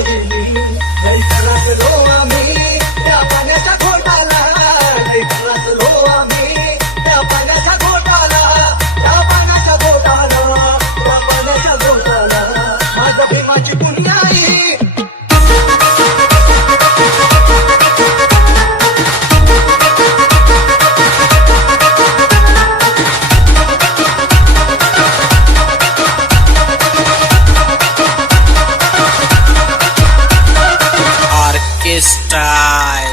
गेली. लई त्रासलो आम्ही त्या पाण्याच्या घोटाला, लई त्रासलो आम्ही त्या पाण्याच्या घोटाला, त्या पाण्याच्या घोटाला, त्या पाण्याच्या घोटाला. माझ्या प्रेमाची पुण्याई Orchestra